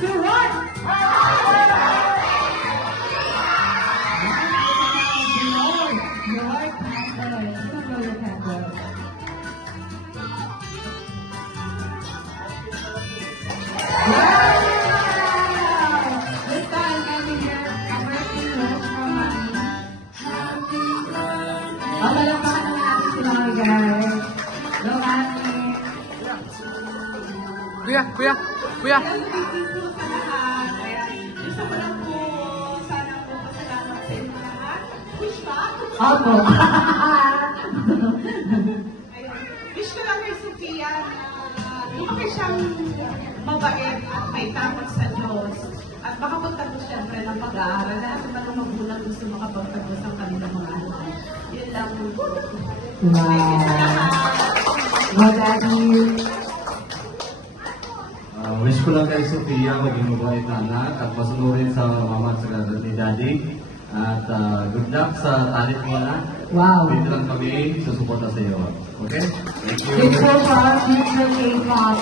2, 1! Your candle. Blow your candle. Wow! This time, can we hear a birthday wish from Mommy? Palakpakan naman natin si Mommy, guys. Go, Mommy. Kuya. Opo. Wish ko lang kay Sophia na lumaki siyang mabait at may takot sa Diyos. At makapunta ko siyempre ng pag-aaral. Lahat ng mga magulang gusto makapagtapos ang kanilang mga anak. Yun lang po. Wow, Daddy. Wish ko lang kay Sophia maging mabait na anak at masunurin sa mama at sa ni Daddy. At good luck sa talent mo na. Wow. Dito lang kami susuporta sa iyo. Okay? Thank you. Future for future K-pop.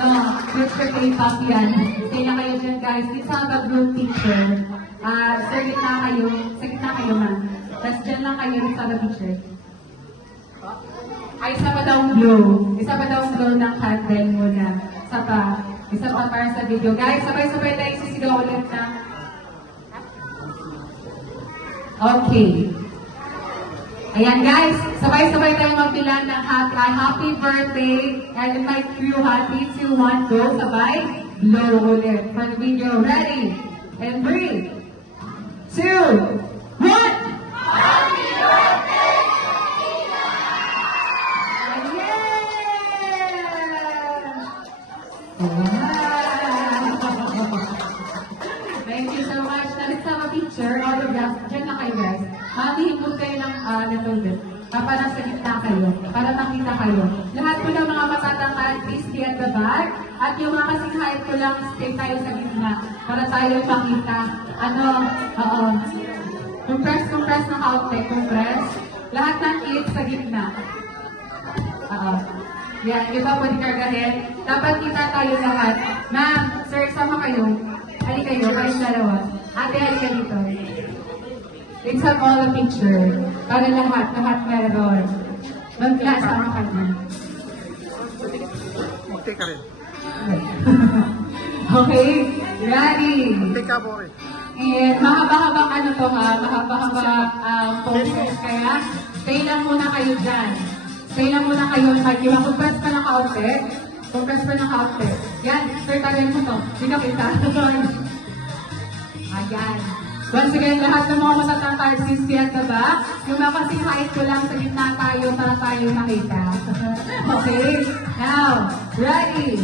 No, future K-pop yan. Kaya kayo dyan, guys. Please have a group picture. Sa gitna kayo, ma'am. Tapos dyan lang kayo, please have a picture. Ay, isa pa daw glow. Isa pa daw glow ng candle muna. Isa pa para sa video. Guys, sabay-sabay tayo sisigaw ulit na. Okay. Ayan guys, sabay-sabay tayo magbilang ng happy birthday. And in my crew, happy 2, 1, go. Sabay. Blow ulit. For the video, ready? And 3, 2, 1! Happy birthday! Thank you so much. Let's have a picture. Autograph. Diyan na kayo guys. Himpot kayo ng natulad. Para nasa gitna kayo. Para makita kayo. Lahat po ng mga matatangkad, please be at the back. At yung mga kasing height ko lang, stay tayo sa gitna. Para tayo makita. Compress ng outlet. Compress. Lahat ng kids sa gitna. Yan, iba pwede kargahin. Dapat kita tayo lahat. Ma'am, sir, sama kayo. Ali kayo, kayong dalawa. Ate, halika dito. Let's have all a picture. Para lahat meron. Mag-class, sama ka na. Magtake ka rin. Okay, ready? Magtake ka po rin. And mahaba-habang ano to ha, mahaba-habang posters. Kaya, stay lang muna kayo dyan. Stay lang muna kayo. Compress pa ng kaunti. Compress pa ng kaunti. Yan, sir, tagayin mo to. Hindi ka kita. Ayan. Once again, lahat ng mga matatangkad, please be at the back. Yung mga kasing height ko lang sa gitna tayo para tayo makita. Okay? Now, ready?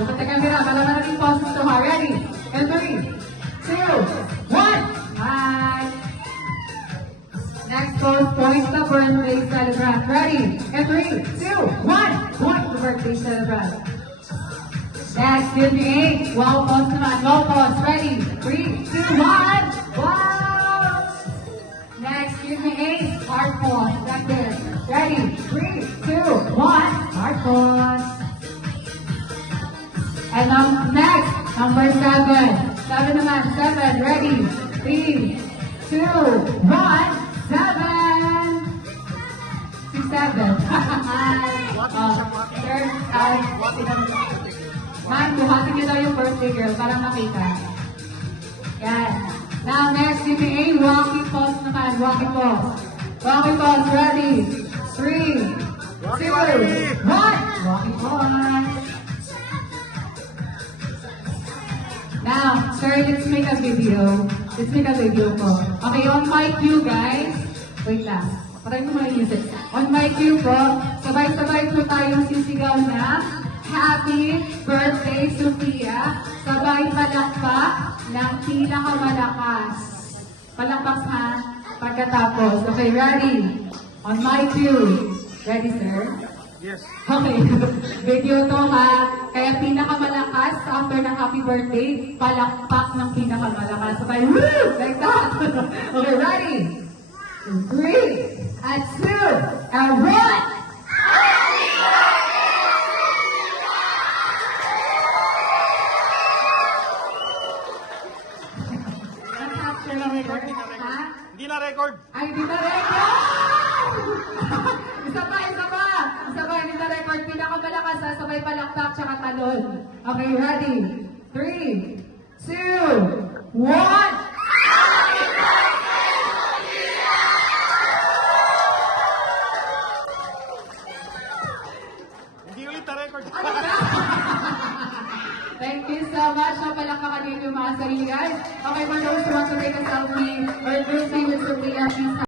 Look at the camera. Malaman natin poses to ha. Ready? And 3, 2, 1. Bye. Next pose, point the birthday celebrant. Ready? And 3, 2, 1. Point the birthday celebrant. Next, give me 8. Wow pose naman. Wow pose. Ready? 3, 2, 1. Wow! Next, give me 8. Heart pose. Like this. Ready? 3, 2, 1. Heart pose. And next, number 7. 7 naman. 7. Ready? 3, 2, 1. 7! 6, 7. Third, ma'am, buhatin niyo daw yung birthday girl para makita. Yan. Now, next, CPA, walking pose naman. Walking pose. Walking pose, ready? 3, 2, 1. Walking pose. Now, sir, let's make a video. Let's make a video po. Okay, on my cue, guys. Wait lang. Patay ko mga music. On my cue po, sabay-sabay po tayong sisigaw na Happy Birthday, Sophia. Sabay palakpak ng pinakamalakas. Palakpak ha? Pagkatapos. Okay, ready? On my cue. Ready, sir? Yes. Okay. Video to ha. Kaya pinakamalakas after ng happy birthday, palakpak ng pinakamalakas. Sabay, woo! Like that. Okay, ready? 3, and 2, and 1! record. Ay, hindi na record! Isa pa, isa pa! Isa pa, hindi na record. Pinakamalakas, ha? Sabay palakpak, tsaka talon. Okay, ready? 3, 2, 1! Hindi ulit na record. Thank you so much. Napalakpakan din yung mga sarili, guys. Okay, for those who want to take a selfie or group with Sophia, please